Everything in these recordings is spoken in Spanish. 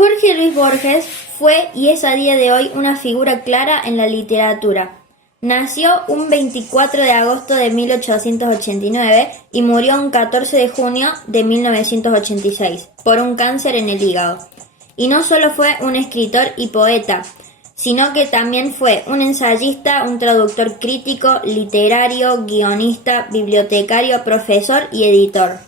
Jorge Luis Borges fue y es a día de hoy una figura clara en la literatura. Nació un 24 de agosto de 1889 y murió un 14 de junio de 1986 por un cáncer en el hígado. Y no solo fue un escritor y poeta, sino que también fue un ensayista, un traductor crítico, literario, guionista, bibliotecario, profesor y editor.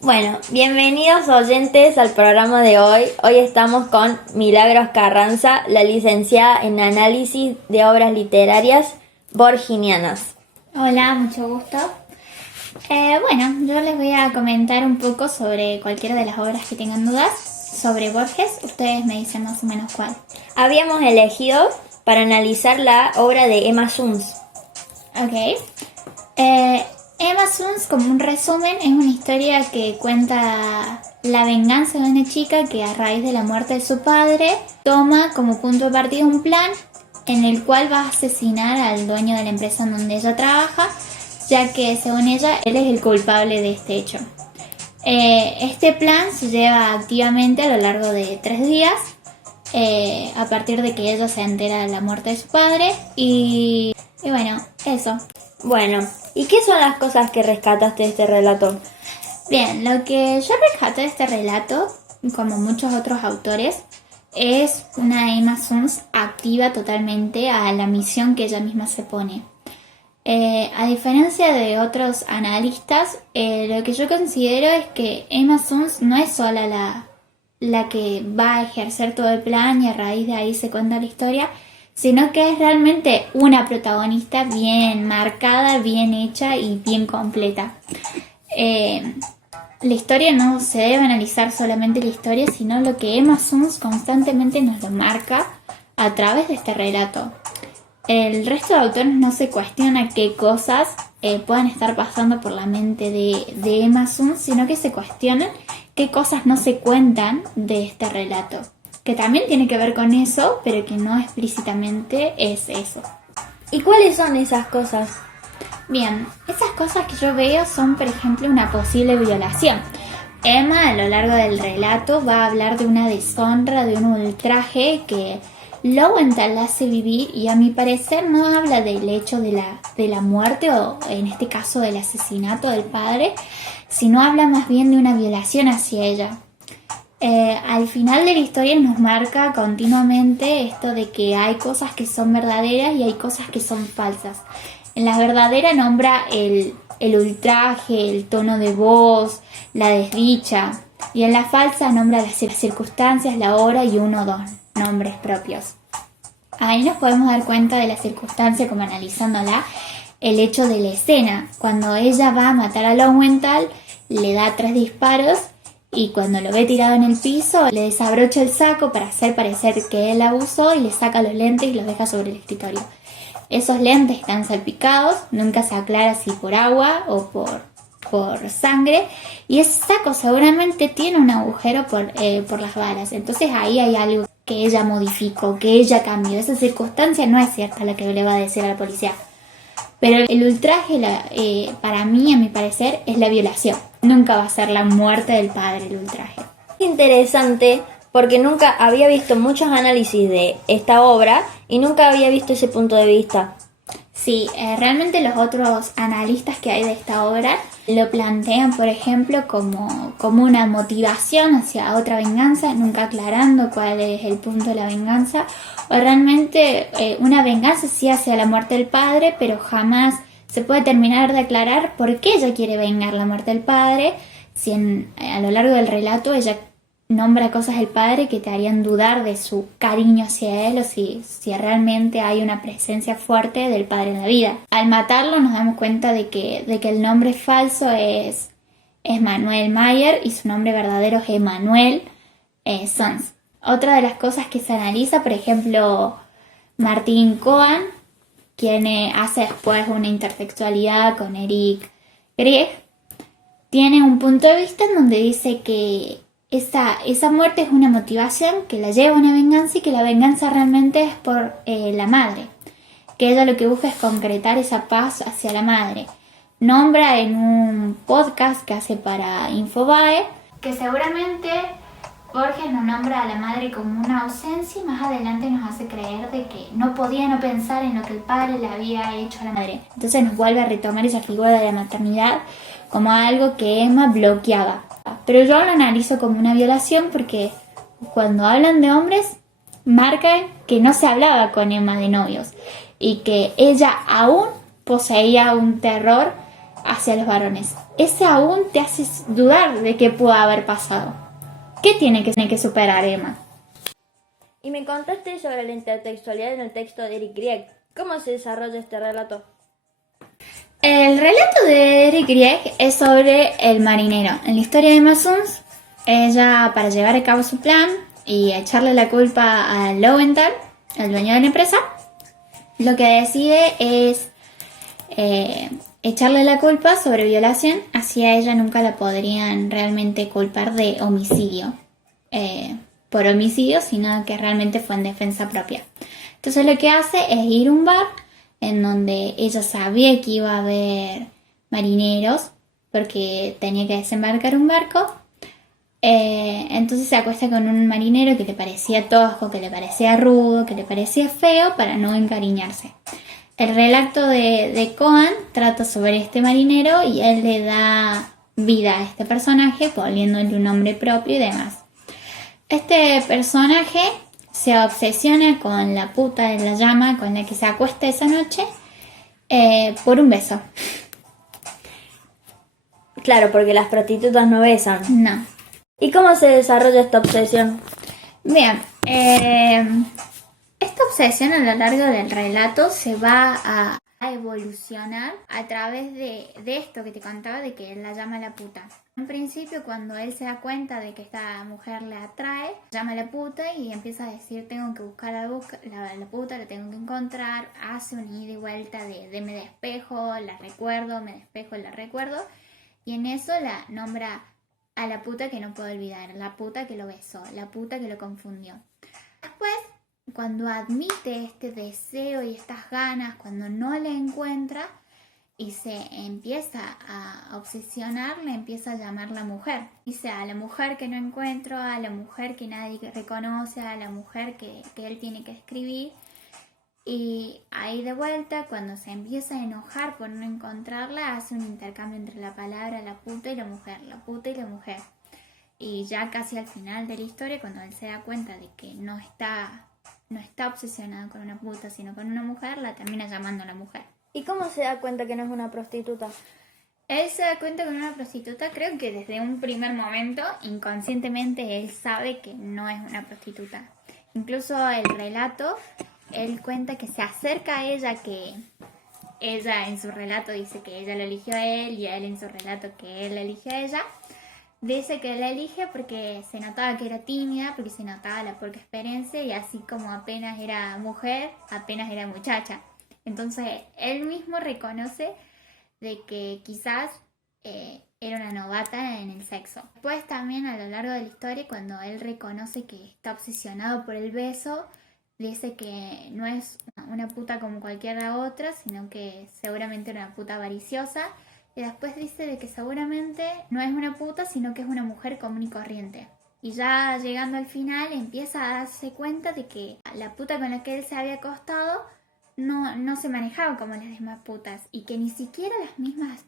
Bueno, bienvenidos oyentes al programa de hoy. Hoy estamos con Milagros Carranza, la licenciada en Análisis de Obras Literarias Borginianas. Hola, mucho gusto. Bueno, yo les voy a comentar un poco sobre cualquiera de las obras que tengan dudas. Sobre Borges, ustedes me dicen más o menos cuál. Habíamos elegido para analizar la obra de Emma Suns. Ok. Emma Suns, como un resumen, es una historia que cuenta la venganza de una chica que a raíz de la muerte de su padre toma como punto de partida un plan en el cual va a asesinar al dueño de la empresa en donde ella trabaja, ya que según ella él es el culpable de este hecho. Este plan se lleva activamente a lo largo de 3 días, a partir de que ella se entera de la muerte de su padre y bueno, eso. Bueno, ¿y qué son las cosas que rescataste de este relato? Bien, lo que yo rescaté de este relato, como muchos otros autores, es una Emma Suns activa totalmente a la misión que ella misma se pone. A diferencia de otros analistas, lo que yo considero es que Emma Suns no es sola la que va a ejercer todo el plan y a raíz de ahí se cuenta la historia, sino que es realmente una protagonista bien marcada, bien hecha y bien completa. La historia no se debe analizar solamente la historia, sino lo que Emma Suns constantemente nos lo marca a través de este relato. El resto de autores no se cuestiona qué cosas puedan estar pasando por la mente de Emma Suns, sino que se cuestionan qué cosas no se cuentan de este relato, que también tiene que ver con eso, pero que no explícitamente es eso. ¿Y cuáles son esas cosas? Bien, esas cosas que yo veo son, por ejemplo, una posible violación. Emma, a lo largo del relato, va a hablar de una deshonra, de un ultraje que Lowenthal la hace vivir y a mi parecer no habla del hecho de la muerte o en este caso del asesinato del padre, sino habla más bien de una violación hacia ella. Al final de la historia nos marca continuamente esto de que hay cosas que son verdaderas y hay cosas que son falsas. En la verdadera nombra el ultraje, el tono de voz, la desdicha, y en la falsa nombra las circunstancias, la hora y uno o dos nombres propios. Ahí nos podemos dar cuenta de la circunstancia como analizándola, el hecho de la escena. Cuando ella va a matar a Lowenthal, le da 3 disparos y cuando lo ve tirado en el piso, le desabrocha el saco para hacer parecer que él abusó y le saca los lentes y los deja sobre el escritorio. Esos lentes están salpicados, nunca se aclara si por agua o por sangre, y ese saco seguramente tiene un agujero por las balas. Entonces ahí hay algo que ella modificó, que ella cambió. Esa circunstancia no es cierta la que le va a decir a la policía. Pero el ultraje, para mí, a mi parecer, es la violación. Nunca va a ser la muerte del padre el ultraje. Interesante, porque nunca había visto muchos análisis de esta obra y nunca había visto ese punto de vista. Sí, realmente los otros analistas que hay de esta obra lo plantean, por ejemplo, como una motivación hacia otra venganza, nunca aclarando cuál es el punto de la venganza, o realmente una venganza sí hacia la muerte del padre, pero jamás se puede terminar de aclarar por qué ella quiere vengar la muerte del padre, si a lo largo del relato ella nombra cosas del padre que te harían dudar de su cariño hacia él o si realmente hay una presencia fuerte del padre en la vida. Al matarlo nos damos cuenta de que el nombre falso es Manuel Mayer y su nombre verdadero es Emanuel Suns. Otra de las cosas que se analiza, por ejemplo, Martin Cohen, quien hace después una intersexualidad con Eric Grieg, tiene un punto de vista en donde dice que esa muerte es una motivación que la lleva a una venganza y que la venganza realmente es por la madre, que ella lo que busca es concretar esa paz hacia la madre. Nombra en un podcast que hace para Infobae que seguramente Borges nos nombra a la madre como una ausencia y más adelante nos hace creer de que no podía no pensar en lo que el padre le había hecho a la madre. Entonces nos vuelve a retomar esa figura de la maternidad como algo que Emma bloqueaba. Pero yo lo analizo como una violación porque cuando hablan de hombres marcan que no se hablaba con Emma de novios y que ella aún poseía un terror hacia los varones. Ese aún te hace dudar de qué pudo haber pasado. ¿Qué tiene que superar Emma? Y me contaste sobre la intertextualidad en el texto de Eric Grieg. ¿Cómo se desarrolla este relato? El relato de Eric Grieg es sobre el marinero. En la historia de Emma Suns, ella, para llevar a cabo su plan y echarle la culpa a Lowenthal, el dueño de la empresa, lo que decide es echarle la culpa sobre violación, así a ella nunca la podrían realmente culpar de homicidio, por homicidio, sino que realmente fue en defensa propia. Entonces lo que hace es ir a un bar en donde ella sabía que iba a haber marineros porque tenía que desembarcar un barco. Entonces se acuesta con un marinero que le parecía tosco, que le parecía rudo, que le parecía feo para no encariñarse. El relato de Cohan trata sobre este marinero y él le da vida a este personaje poniéndole un nombre propio y demás. Este personaje se obsesiona con la puta de la llama con la que se acuesta esa noche por un beso. Claro, porque las prostitutas no besan. No. ¿Y cómo se desarrolla esta obsesión? Bien, esta obsesión a lo largo del relato se va a evolucionar a través de esto que te contaba de que él la llama la puta. En principio, cuando él se da cuenta de que esta mujer le atrae, llama a la puta y empieza a decir tengo que buscar la puta, la tengo que encontrar, hace un ida y vuelta de me despejo, la recuerdo, me despejo, la recuerdo, y en eso la nombra a la puta que no puedo olvidar, la puta que lo besó, la puta que lo confundió. Después, cuando admite este deseo y estas ganas, cuando no la encuentra y se empieza a obsesionar, le empieza a llamar la mujer. Dice a la mujer que no encuentro, a la mujer que nadie reconoce, a la mujer que él tiene que escribir. Y ahí de vuelta, cuando se empieza a enojar por no encontrarla, hace un intercambio entre la palabra la puta y la mujer, la puta y la mujer. Y ya casi al final de la historia, cuando él se da cuenta de que no está obsesionado con una puta, sino con una mujer, la termina llamando la mujer. ¿Y cómo se da cuenta que no es una prostituta? Él se da cuenta con una prostituta, creo que desde un primer momento, inconscientemente, él sabe que no es una prostituta. Incluso el relato, él cuenta que se acerca a ella, que ella en su relato dice que ella lo eligió a él y él en su relato que él la eligió a ella. Dice que la elige porque se notaba que era tímida, porque se notaba la poca experiencia y así como apenas era mujer, apenas era muchacha. Entonces él mismo reconoce de que quizás era una novata en el sexo. Después también a lo largo de la historia, cuando él reconoce que está obsesionado por el beso, dice que no es una puta como cualquiera otra, sino que seguramente era una puta avariciosa. Y después dice de que seguramente no es una puta, sino que es una mujer común y corriente. Y ya llegando al final empieza a darse cuenta de que la puta con la que él se había acostado no se manejaba como las demás putas. Y que ni siquiera las mismas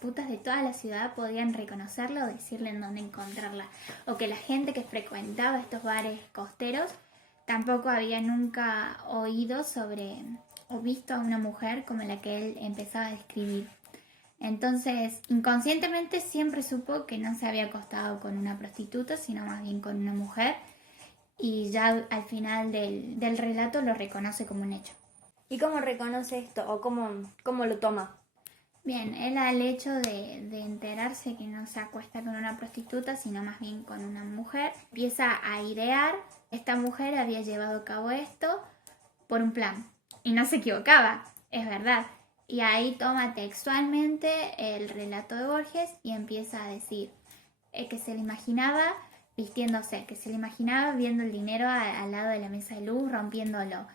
putas de toda la ciudad podían reconocerla o decirle en dónde encontrarla. O que la gente que frecuentaba estos bares costeros tampoco había nunca oído sobre o visto a una mujer como la que él empezaba a describir. Entonces, inconscientemente siempre supo que no se había acostado con una prostituta, sino más bien con una mujer. Y ya al final del relato lo reconoce como un hecho. ¿Y cómo reconoce esto o cómo lo toma? Bien, él al hecho de enterarse que no se acuesta con una prostituta, sino más bien con una mujer, empieza a idear. Esta mujer había llevado a cabo esto por un plan. Y no se equivocaba, es verdad. Y ahí toma textualmente el relato de Borges y empieza a decir que se le imaginaba vistiéndose, que se le imaginaba viendo el dinero al lado de la mesa de luz, rompiéndolo.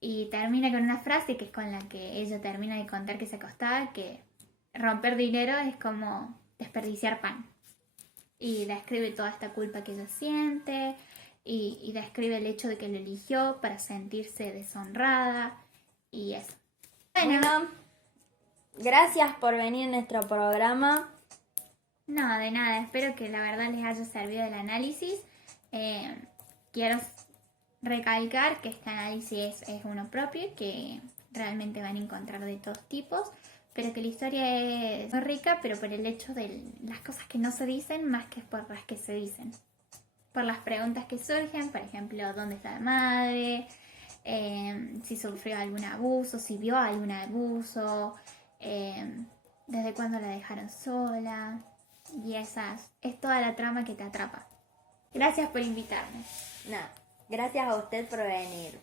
Y termina con una frase que es con la que ella termina de contar que se acostaba, que romper dinero es como desperdiciar pan. y describe toda esta culpa que ella siente y describe el hecho de que lo eligió para sentirse deshonrada y eso. Bueno, gracias por venir a nuestro programa. No, de nada, espero que la verdad les haya servido el análisis. Quiero recalcar que este análisis es uno propio y que realmente van a encontrar de todos tipos, pero que la historia es muy rica, pero por el hecho de las cosas que no se dicen más que por las que se dicen. Por las preguntas que surgen, por ejemplo, ¿dónde está la madre? Si sufrió algún abuso, si vio algún abuso, desde cuándo la dejaron sola. Y esas es toda la trama que te atrapa. Gracias por invitarme. No, gracias a usted por venir.